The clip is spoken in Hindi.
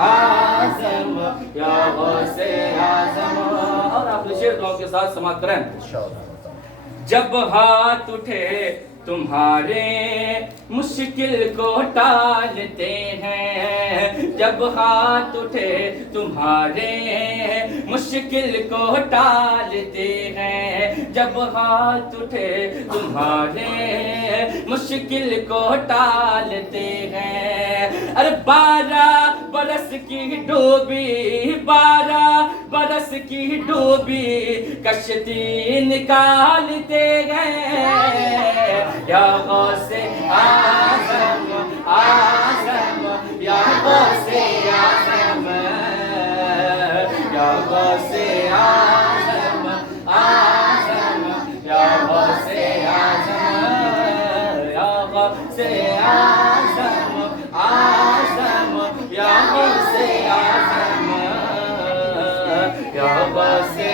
आजम या गौसे आजम। और आप शेर दुआओं के साथ समाप्त करें। जब हाथ उठे तुम्हारे मुश्किल को टालते हैं, जब हाथ उठे तुम्हारे मुश्किल को टालते हैं, जब हाथ उठे तुम्हारे मुश्किल को टालते हैं। अरे 12 बरस की डूबी, 12 बरस की डूबी कश्ती निकालते गए। या गौसे आज़म आज़म, या गौसे आज़म, या गौसे आज़म आज़म, या गौसे आज़म, या गौसे आज़म आज़म, या गौसे आज़म, या गौसे